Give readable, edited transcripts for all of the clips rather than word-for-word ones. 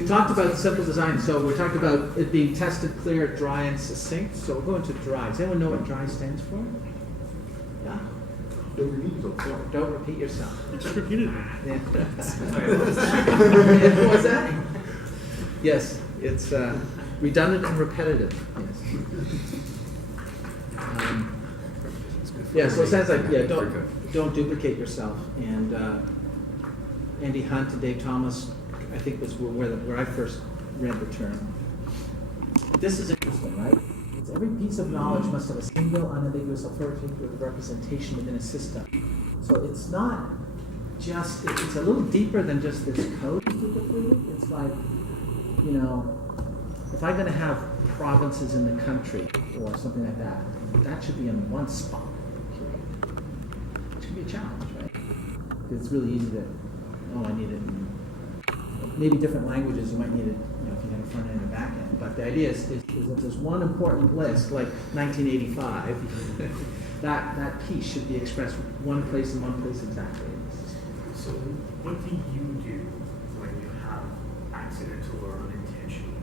we talked about simple design. So we talked about it being tested, clear, dry, and succinct. So we'll go into dry. Does anyone know what dry stands for? Yeah. Don't repeat yourself. Just repeat it. Yeah. What was that? Yes, it's redundant and repetitive. Yes. Yeah, so it sounds like don't duplicate yourself. And Andy Hunt and Dave Thomas, I think, was where I first read the term. This is interesting, right? It's every piece of knowledge must have a single, unambiguous, authoritative representation within a system. So it's not just, it's a little deeper than just this code duplicated. It's like, you know, if I'm going to have provinces in the country or something like that, that should be in one spot. It should be a challenge, right? Because it's really easy to, I need it in maybe different languages. You might need it, you know, if you have a front end and a back end. But the idea is if there's one important list, like 1985, that piece should be expressed one place and one place exactly. So what do you do when you have accidental or unintentional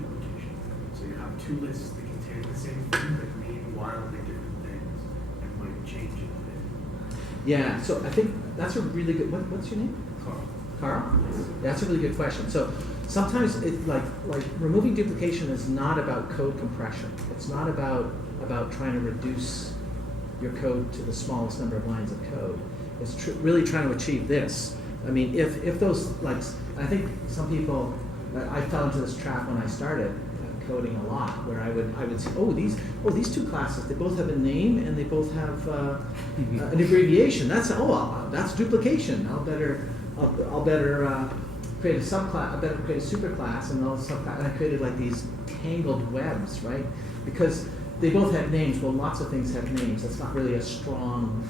duplication? So you have two lists that contain the same thing but mean wildly different things and might change it a bit. Yeah, so I think that's a really good, what's your name? Carl? Yeah, that's a really good question. So sometimes it like removing duplication is not about code compression. It's not about trying to reduce your code to the smallest number of lines of code. It's really trying to achieve this. I mean, if those, like, I think some people, I fell into this trap when I started coding a lot, where I would say, these two classes, they both have a name and they both have an abbreviation. That's duplication. I'll better create a subclass. I better create a superclass and all subclass. And I created like these tangled webs, right? Because they both have names. Well, lots of things have names. That's not really a strong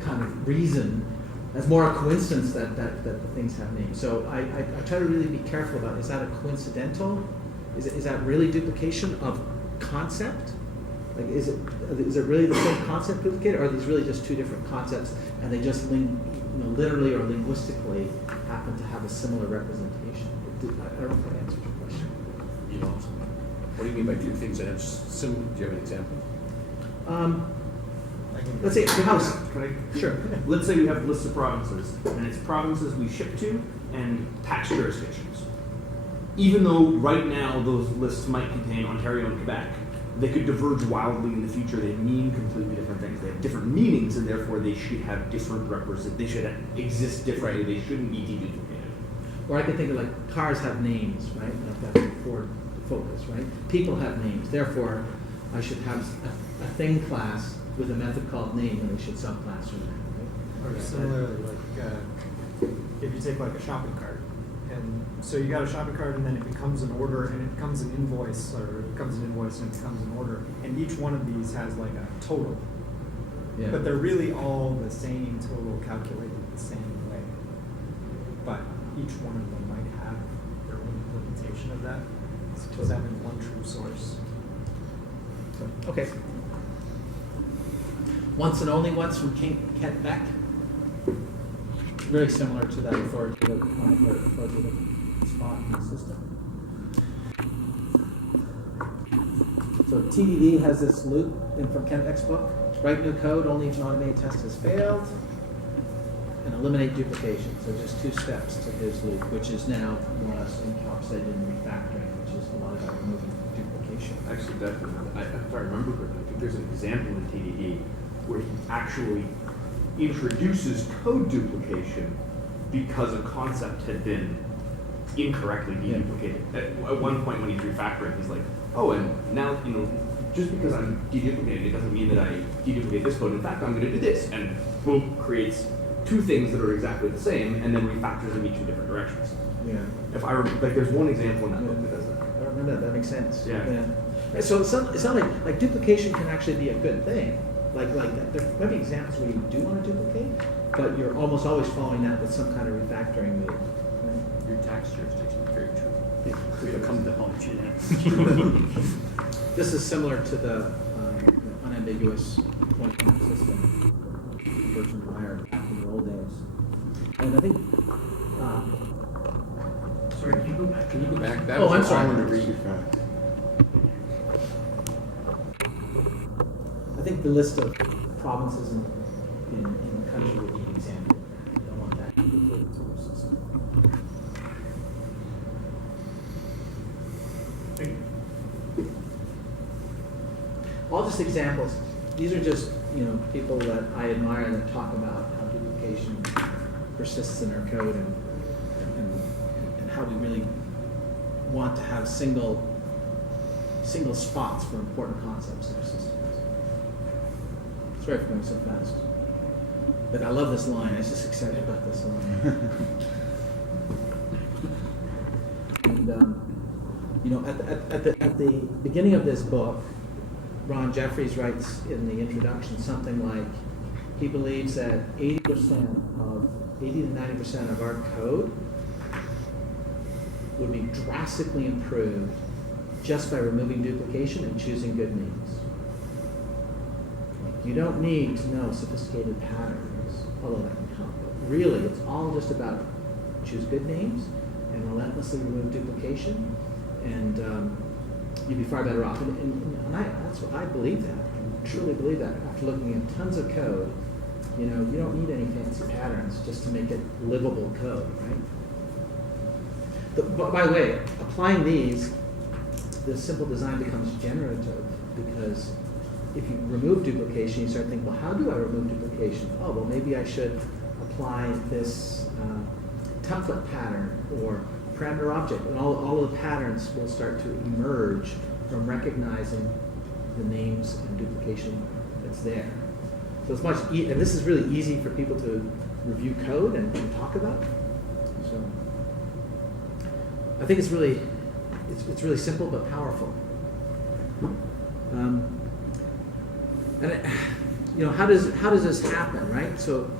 kind of reason. That's more a coincidence that the things have names. So I try to really be careful about, is that a coincidental? Is that really duplication of concept? Like, is it really the same concept duplicated, or are these really just two different concepts and they just literally or linguistically happen to have a similar representation? I don't know if that answers your question. What do you mean by two things that have similar? Do you have an example? Let's say the house. Can I? Sure. Let's say we have a list of provinces, and it's provinces we ship to and tax jurisdictions. Even though right now those lists might contain Ontario and Quebec, they could diverge wildly in the future. They mean completely different things. They have different meanings, and therefore they should have different They should exist differently. They shouldn't be deduplicated. Or I could think of like cars have names, right? Like that's Ford Focus, right? People have names. Therefore, I should have a thing class with a method called name, and they should subclass from that. Right? Or similarly, like if you take like a shopping cart, and so you got a shopping cart, and then it becomes an order, and it becomes an invoice, or it becomes an invoice, and it becomes an order, and each one of these has like a total. Yeah. But they're really all the same total calculated the same way. But each one of them might have their own implementation of that. It's just having one true source. Okay. Once and only once from Kent Beck. Very similar to that authoritative spot in the system. So TDD has this loop from Kent Beck's book. Write new code only if an automated test has failed. And eliminate duplication. So just two steps to his loop, which is now more or less encapsulated in refactoring, which is a lot about removing duplication. Actually, definitely. If I remember correctly, I think there's an example in TDD where he actually introduces code duplication because a concept had been incorrectly deduplicated. At one point when he's refactoring, he's like, and now, just because I'm deduplicating, it doesn't mean that I deduplicate this code. In fact, I'm going to do this. And boom, creates two things that are exactly the same, and then refactors them each in different directions. Yeah. If I remember, like, there's one example in that book that does that. I remember that. That makes sense. Yeah. So it's not like duplication can actually be a good thing. Like there might be examples where you do want to duplicate, but you're almost always following that with some kind of refactoring move. Right? Your tax jurisdiction, very true. Yeah. It'll come to haunt you now. This is similar to the unambiguous point-count system version higher back in the old days. And I think Sorry, can you go back? Can you go back? That Oh, was I'm all sorry. under read. I think the list of provinces in the country would be an example. You don't want that duplicated to our system. Thank you. All just examples. These are just, people that I admire that talk about how duplication persists in our code and how we really want to have single spots for important concepts in our systems. Sorry for going so fast. But I love this line. I was just excited about this line. And at the beginning of this book, Ron Jeffries writes in the introduction something like he believes that 80 to 90% of our code would be drastically improved just by removing duplication and choosing good names. You don't need to know sophisticated patterns, although that can help. But really, it's all just about choose good names and relentlessly remove duplication, and you'd be far better off. And that's what I believe that. I truly believe that. After looking at tons of code, you don't need any fancy patterns just to make it livable code, right? By the way, applying these, the simple design becomes generative because if you remove duplication, you start thinking, well, how do I remove duplication? Oh, well, maybe I should apply this template pattern or parameter object, and all of the patterns will start to emerge from recognizing the names and duplication that's there. So it's much, and this is really easy for people to review code and talk about. So I think it's really simple but powerful. How does this happen, right? So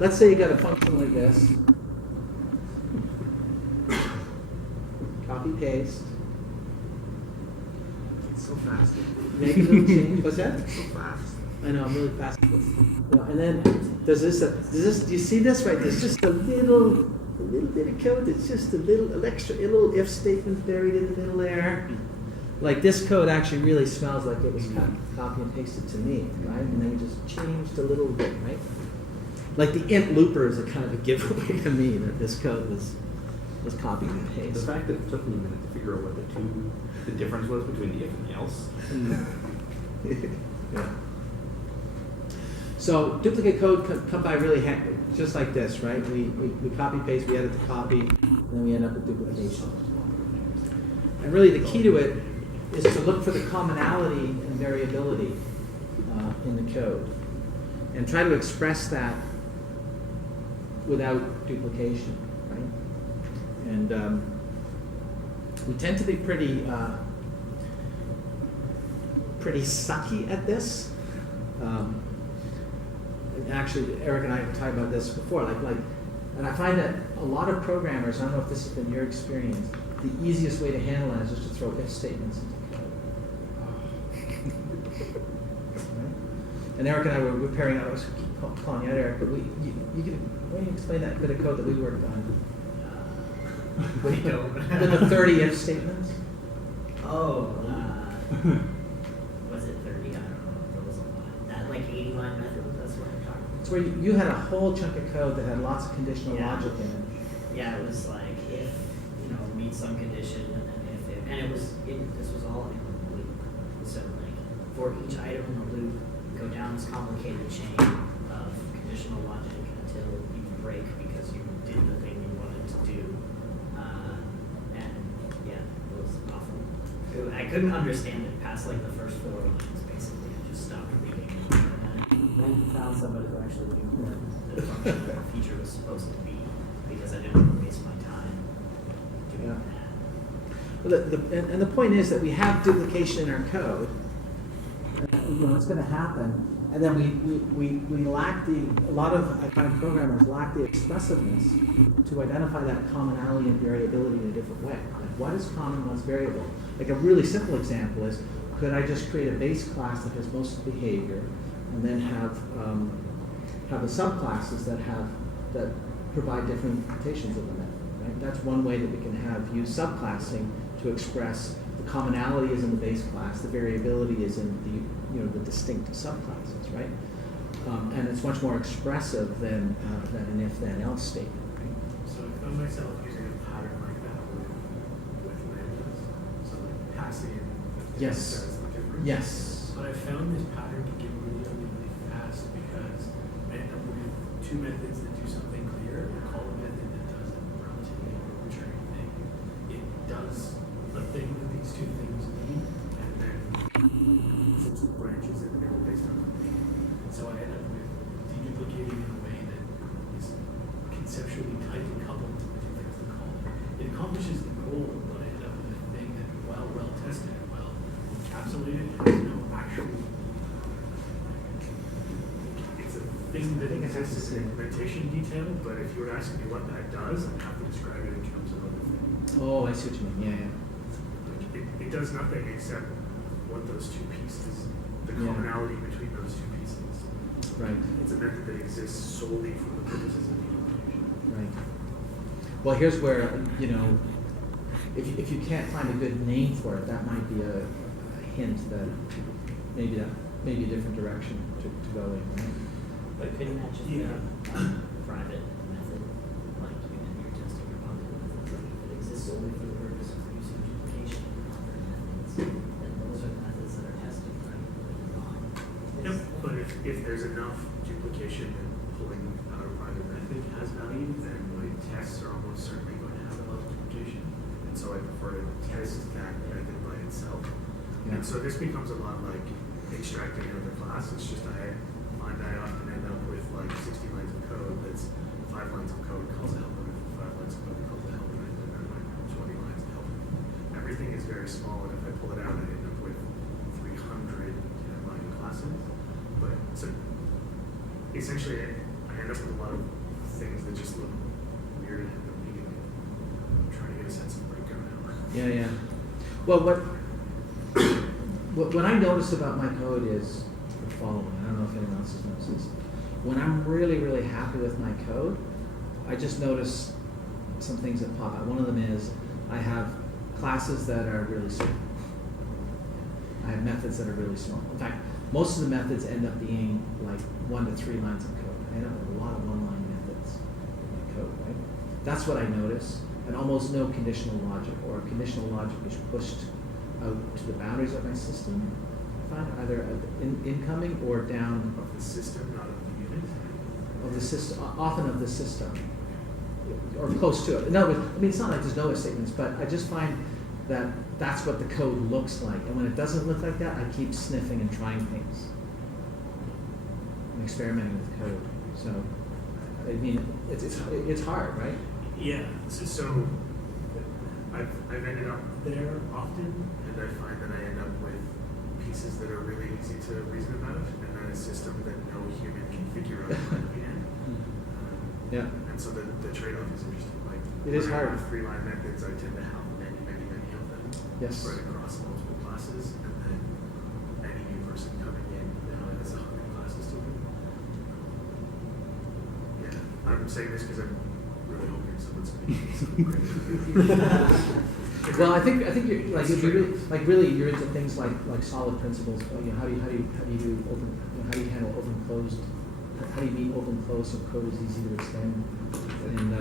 let's say you got a function like this. Copy paste. It's so fast. Make a little change. What's that? So fast. I know, I'm really fast at this. And then do you see this right? There's just a little bit of code that's just a little if statement buried in the middle there. Like this code actually really smells like it was copy and pasted to me, right? And then we just changed a little bit, right? Like the int looper is a kind of a giveaway to me that this code was copied and The pasted. fact that it took me a minute to figure out what the difference was between the if and the else. Yeah. So duplicate code come by really just like this, right? We copy paste, we edit the copy, and then we end up with duplication. And really the key to it is to look for the commonality and variability in the code and try to express that without duplication, right? And we tend to be pretty sucky at this. Actually, Eric and I have talked about this before. And I find that a lot of programmers, I don't know if this has been your experience, the easiest way to handle that is just to throw if statements into code. Right? And Eric and I were pairing out. I was calling you out, Eric, but why don't you explain that bit of code that we worked on? We don't. The 30 if statements. Oh, was it 30? I don't know. There was a lot. That 80-line method, that's what I'm talking about. It's where you had a whole chunk of code that had lots of conditional logic in it. Yeah, it was like if, meet some condition, and then this was all in the loop. So for each item in the loop, go down this complicated chain of conditional logic until you break because you did the thing you wanted to do. And yeah, it was awful. I couldn't understand it past the first 4 lines, basically. I just stopped reading. And then found somebody who actually knew what the function or feature was supposed to be, because I didn't want to waste my time doing that. And the point is that we have duplication in our code. It's going to happen, and then we lack I find programmers lack the expressiveness to identify that commonality and variability in a different way. Like what is common, what's variable? Like a really simple example is, could I just create a base class that has most of the behavior, and then have the subclasses that provide different interpretations of the right? That's one way that we can use subclassing to express the commonality is in the base class, the variability is in the distinct subclasses, right? And it's much more expressive than an if-then-else statement, right? So I found myself using a pattern like that with lambdas. So like passing Yes. says the difference. Yes. But I found this pattern can get really ugly really fast because I end up with two methods that do something clear and call a method that does a relatively arbitrary thing. It does the thing that these two things mean, and then some branches in the middle based on the thing. So I end up with deduplicating in a way that is conceptually tightly coupled to the two things that call it. It accomplishes the goal, but I end up with a thing that, while well tested and well encapsulated, has no actual. It's a thing that I think it has to exists say- in implementation detail, but if you were asking me what that does, I'd have to describe it in terms of other things. Oh, I see what you mean. Yeah, Like, it does nothing except what those two pieces, the Yeah. commonality between those two pieces. yeah. Right. It's a method that exists solely for the purposes of deduplication. Right. Well, here's where, if you can't find a good name for it, that might be a hint that maybe a different direction to go in, right? But couldn't that just be Yeah. a private method, like when you're testing your public methods, like if it exists solely for the purpose of producing duplication and other methods, then those are the methods that are tested, right? Yep, but if there's enough duplication and pulling out a private method has value, then my tests are almost certainly going to have a lot of duplication. And so I prefer to test that method by itself. Yeah. And so this becomes a lot like extracting another class. It's just I find I often end up with like 60 lines of code that's 5 lines of code calls a helper method, 5 lines of code calls a helper method, and then like 20 lines of helper method. Everything is very small, and if I pull it out, I end up with 300 line classes. But so essentially, I end up with a lot of things that just look weird and repeating. I'm trying to get a sense of breakdown now. Yeah. Well, what I notice about my code is the following. I don't know if anyone else has noticed this. When I'm really, really happy with my code, I just notice some things that pop out. One of them is I have classes that are really small. I have methods that are really small. In fact, most of the methods end up being like 1 to 3 lines of code. I end up with a lot of one-line methods in my code, right? That's what I notice. And almost no conditional logic, or conditional logic is pushed out to the boundaries of my system. I find either incoming or down Of the system, not of the unit. of the system, often of the system, or close to it. In other words, I mean, it's not like there's no if statements, but I just find that that's what the code looks like. And when it doesn't look like that, I keep sniffing and trying things. I'm experimenting with code. So, I mean, it's hard, right? Yeah, so I've ended up there often, and I find that I end up with pieces that are really easy to reason about, and then a system that no human can figure out at the end. Yeah. And so the trade-off is interesting. Like, It is when I hard. have 3-line methods, I tend to have many of them Yes. spread across multiple classes, and then any new person coming in now has 100 classes to them. Yeah, I'm saying this because I'm really hoping someone's going to great. Well, I think you're like, That's if you true. really you're into things like solid principles. How do you do open? How do you handle open closed? How do you mean open closed so code is easy to extend? And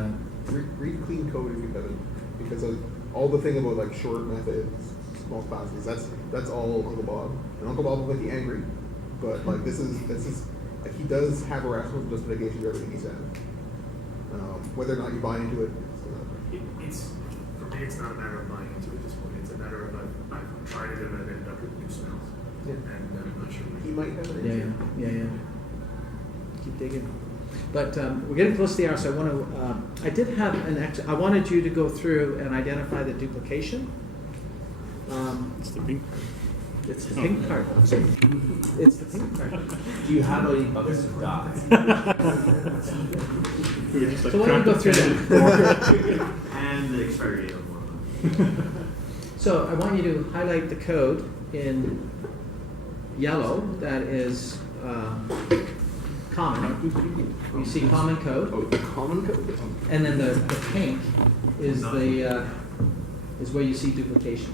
Read clean code if you haven't, because all the thing about like short methods, small classes, that's all Uncle Bob. And Uncle Bob will make you angry, but like this is like he does have a rational justification for everything he says. Whether or not you buy into it. It's for me. It's not a matter of buying into it at this point. It's a matter of I've tried it and I've ended up with new smells, Yeah. and I'm not sure. He might have an yeah. Keep digging. But we're getting close to the hour, so I want to. I did have I wanted you to go through and identify the duplication. It's the pink. It's the pink part. It's the pink part. Do you have any buckets of dots? We were just like So why don't you go through that? And the expiry date of one of them. So I want you to highlight the code in yellow. That is common. You see common code, Oh, the common code. and then the pink is the is where you see duplication.